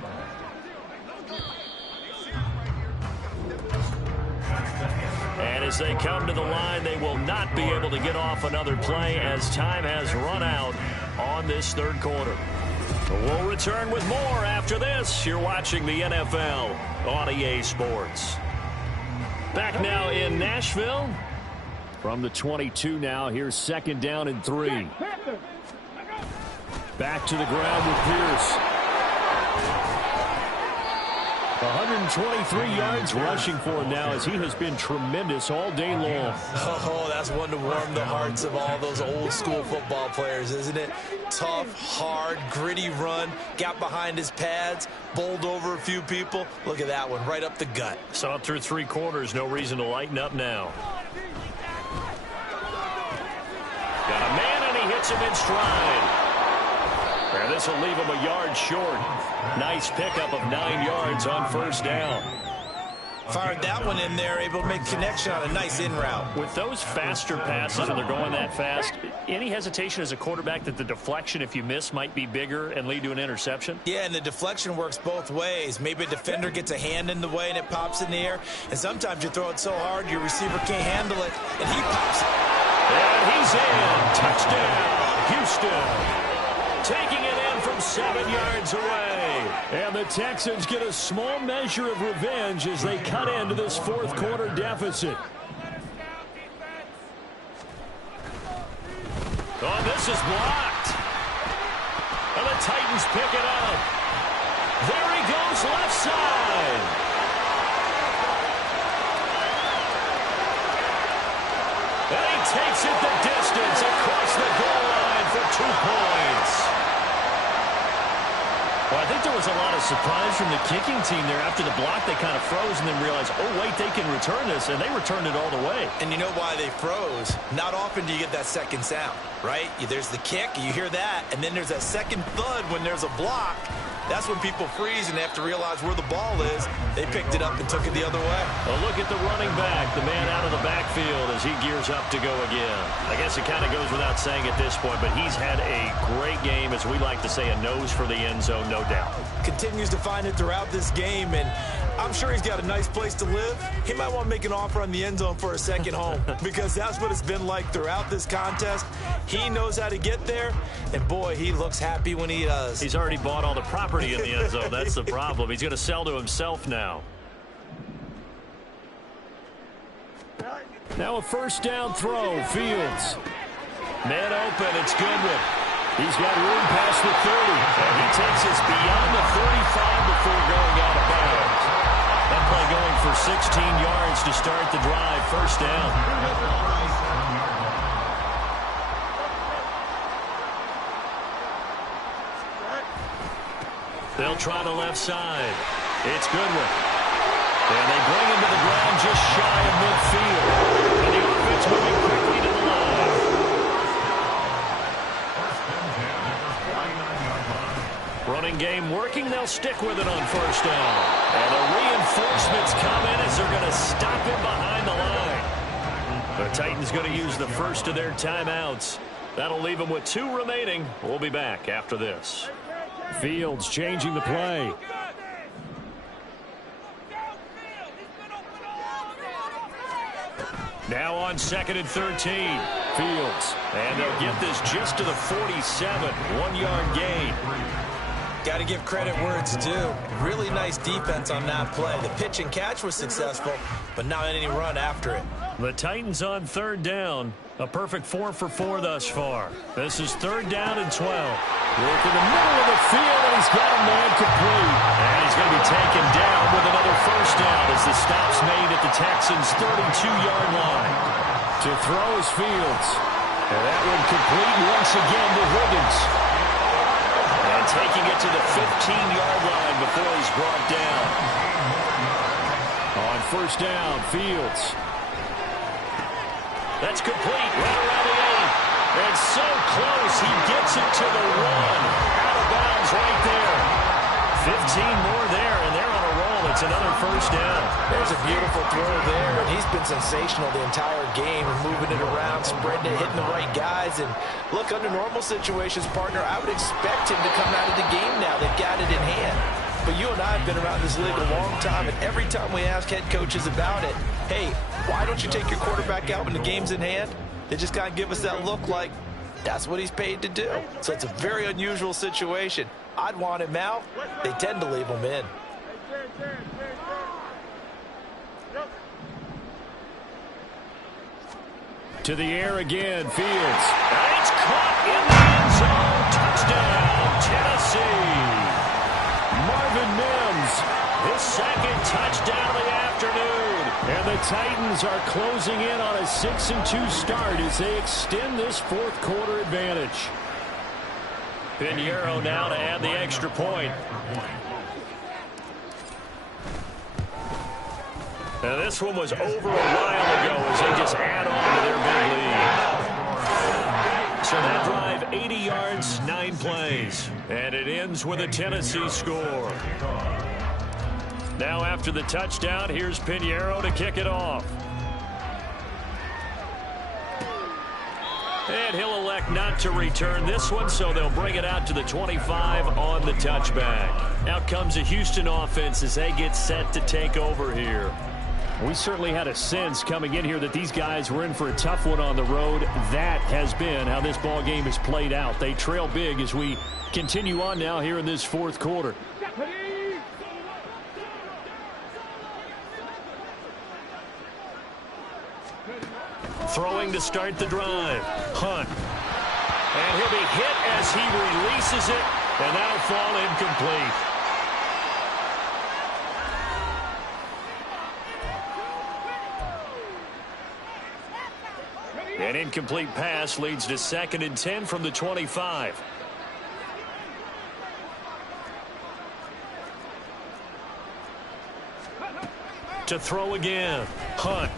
And as they come to the line, they will not be able to get off another play as time has run out on this 3rd quarter. We'll return with more after this. You're watching the NFL on EA Sports. Back now in Nashville. From the 22 now, here's 2nd down and 3. Back to the ground with Pierce. 123 yards rushing for him now as he has been tremendous all day long. Oh, that's one to warm the hearts of all those old school football players, isn't it? Tough, hard, gritty run, got behind his pads, bowled over a few people. Look at that one, right up the gut. Saw it through 3 quarters, no reason to lighten up now. Got a man and he hits him in stride. And this will leave him a yard short. Nice pickup of 9 yards on 1st down. Fired that one in there, able to make connection on a nice in route. With those faster passes and they're going that fast, any hesitation as a quarterback that the deflection, if you miss, might be bigger and lead to an interception? Yeah, and the deflection works both ways. Maybe a defender gets a hand in the way and it pops in the air. And sometimes you throw it so hard your receiver can't handle it, and he pops it. And he's in. Touchdown, Houston. Taking it in from 7 yards away. And the Texans get a small measure of revenge as they cut into this 4th quarter deficit. Oh, this is blocked. And the Titans pick it up. There he goes left side. And he takes it the distance across the goal line for 2 points. Well, I think there was a lot of surprise from the kicking team there. After the block, they kind of froze and then realized, oh, wait, they can return this, and they returned it all the way. And you know why they froze? Not often do you get that second sound, right? There's the kick, you hear that, and then there's that second thud when there's a block. That's when people freeze and they have to realize where the ball is. They picked it up and took it the other way. A look at the running back, the man out of the backfield as he gears up to go again. I guess it kind of goes without saying at this point, but he's had a great game, as we like to say, a nose for the end zone, no doubt. Continues to find it throughout this game, and I'm sure he's got a nice place to live. He might want to make an offer on the end zone for a second home because that's what it's been like throughout this contest. He knows how to get there, and boy, he looks happy when he does. He's already bought all the property in the end zone. That's the problem. He's going to sell to himself now. Now a first down throw, Fields. Man open, it's Goodwin. He's got room past the 30. And he takes us beyond the 35 before going out of bounds. That play going for 16 yards to start the drive. First down. They'll try the left side. It's Goodwin. And they bring him to the ground just shy of midfield. And the offense moving quickly to the line. Running game working. They'll stick with it on first down. And the reinforcements come in as they're going to stop him behind the line. The Titans going to use the first of their timeouts. That'll leave them with 2 remaining. We'll be back after this. Fields changing the play. Now on 2nd and 13. Fields. And they'll get this just to the 47. 1-yard gain. Got to give credit where it's due. Really nice defense on that play. The pitch and catch was successful, but not any run after it. The Titans on 3rd down. A perfect 4 for 4 thus far. This is 3rd down and 12. Work in the middle of the field, and he's got a man complete. And he's going to be taken down with another first down as the stop's made at the Texans' 32-yard line. To throw is Fields. And that one complete once again to Higgins. And taking it to the 15-yard line before he's brought down. On first down, Fields. That's complete right around the 8. And so close, he gets it to the 1. Out of bounds right there. 15 more there, and they're on a roll. It's another first down. There's a beautiful throw there, and he's been sensational the entire game, moving it around, spreading it, hitting the right guys. And look, under normal situations, partner, I would expect him to come out of the game now. They've got it in hand. But you and I have been around this league a long time, and every time we ask head coaches about it, hey, why don't you take your quarterback out when the game's in hand? They just kind of give us that look like that's what he's paid to do. So it's a very unusual situation. I'd want him out. They tend to leave him in. To the air again, Fields. And it's caught in the end zone. Touchdown, Tennessee. Marvin Mims. His 2nd touchdown of the afternoon. And the Titans are closing in on a 6-2 start as they extend this 4th quarter advantage. Pinheiro now to add the extra point. Now this one was over a while ago as they just add on to their big lead. So that drive, 80 yards, 9 plays. And it ends with a Tennessee score. Now after the touchdown, here's Pinheiro to kick it off. And he'll elect not to return this one, so they'll bring it out to the 25 on the touchback. Out comes the Houston offense as they get set to take over here. We certainly had a sense coming in here that these guys were in for a tough one on the road. That has been how this ball game has played out. They trail big as we continue on now here in this 4th quarter. Throwing to start the drive. Hunt. And he'll be hit as he releases it, and that'll fall incomplete. An incomplete pass leads to 2nd and 10 from the 25. To throw again. Hunt.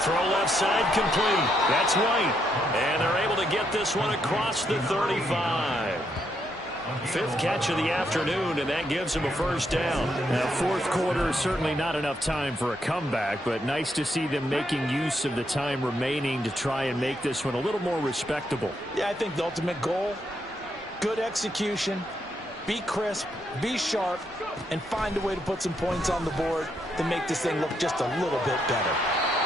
Throw left side complete. That's White. And they're able to get this one across the 35. Fifth catch of the afternoon, and that gives him a first down. Now, fourth quarter is certainly not enough time for a comeback, but nice to see them making use of the time remaining to try and make this one a little more respectable. Yeah, I think the ultimate goal, good execution, be crisp, be sharp, and find a way to put some points on the board to make this thing look just a little bit better.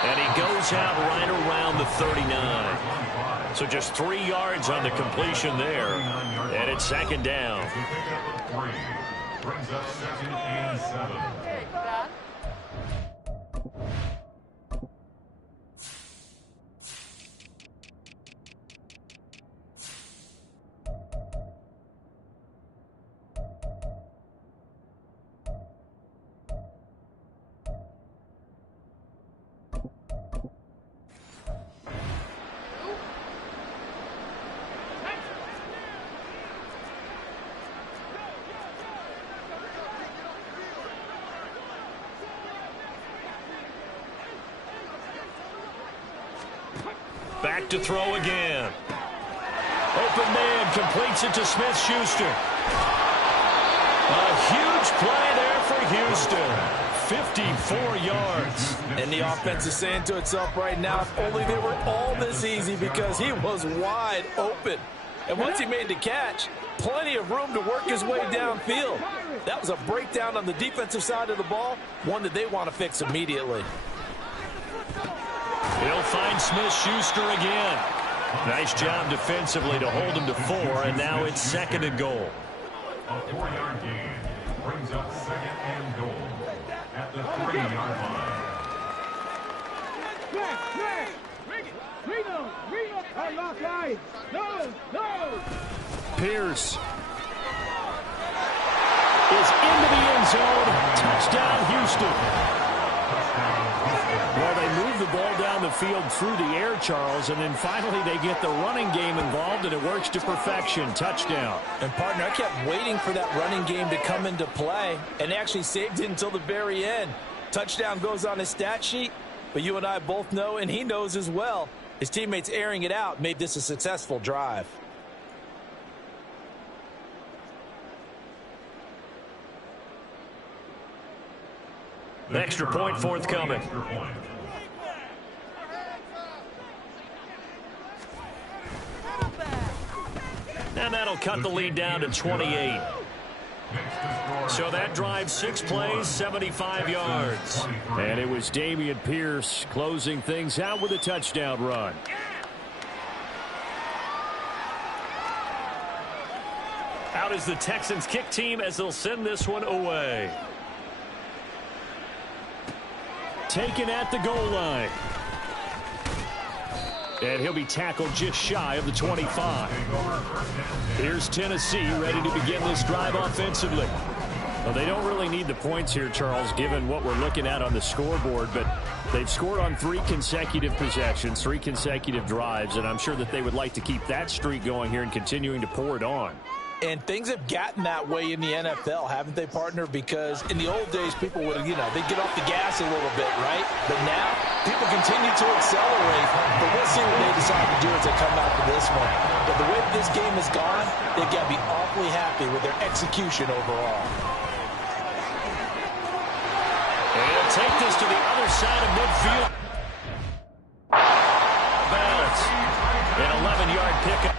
And he goes out right around the 39. So just 3 yards on the completion there. And it's second down. Brings up 2nd and 7. Back to throw again. Open man completes it to Smith-Schuster. A huge play there for Houston. 54 yards. And the offense is saying to itself right now, if only they were all this easy, because he was wide open. And once he made the catch, plenty of room to work his way downfield. That was a breakdown on the defensive side of the ball, one that they want to fix immediately. He'll find Smith-Schuster again. Nice job defensively to hold him to 4, and now it's 2nd and goal. A 4-yard gain brings up 2nd and goal at the 3-yard line. Pierce is into the end zone. Touchdown, Houston. Well, they move the ball down the field through the air, Charles, and then finally they get the running game involved, and it works to perfection. Touchdown. And, partner, I kept waiting for that running game to come into play, and actually saved it until the very end. Touchdown goes on his stat sheet, but you and I both know, and he knows as well, his teammates airing it out made this a successful drive. Extra point forthcoming. And that'll cut the lead down to 28. So that drive, 6 plays, 75 yards. And it was Dameon Pierce closing things out with a touchdown run. Out is the Texans kick team as they'll send this one away. Taken at the goal line. And he'll be tackled just shy of the 25. Here's Tennessee ready to begin this drive offensively. Well, they don't really need the points here, Charles, given what we're looking at on the scoreboard, but they've scored on 3 consecutive possessions, 3 consecutive drives, and I'm sure that they would like to keep that streak going here and continuing to pour it on. And things have gotten that way in the NFL, haven't they, partner? Because in the old days, people would, they'd get off the gas a little bit, right? But now, people continue to accelerate. But we'll see what they decide to do as they come out to this one. But the way that this game has gone, they've got to be awfully happy with their execution overall. And he'll take this to the other side of midfield. Bounce. An 11-yard pickup.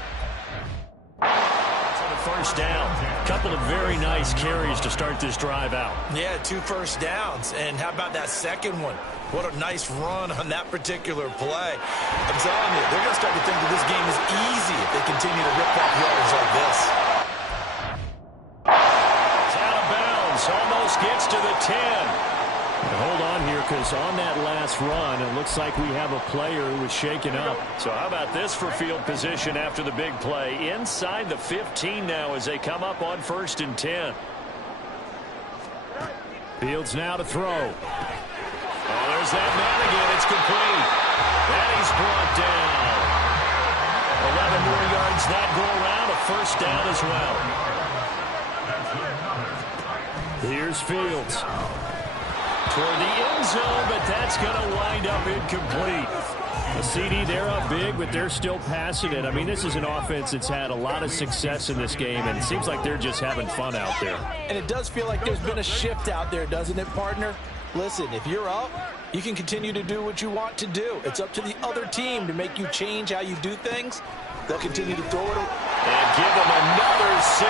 First down. Couple of very nice carries to start this drive out. Yeah, 2 first downs. And how about that second one? What a nice run on that particular play. I'm telling you, they're going to start to think that this game is easy if they continue to rip off yards like this. It's out of bounds. Almost gets to the 10. Hold on here, because on that last run, it looks like we have a player who was shaken up. So how about this for field position after the big play? Inside the 15 now as they come up on 1st and 10. Fields now to throw. Oh, there's that man again. It's complete. And he's brought down. 11 more yards that go around. A first down as well. Here's Fields. Toward the end zone, but that's going to wind up incomplete. A CD, they're up big, but they're still passing it. I mean, this is an offense that's had a lot of success in this game, and it seems like they're just having fun out there. And it does feel like there's been a shift out there, doesn't it, partner? Listen, if you're up, you can continue to do what you want to do. It's up to the other team to make you change how you do things. They'll continue to throw it. And give them another 6.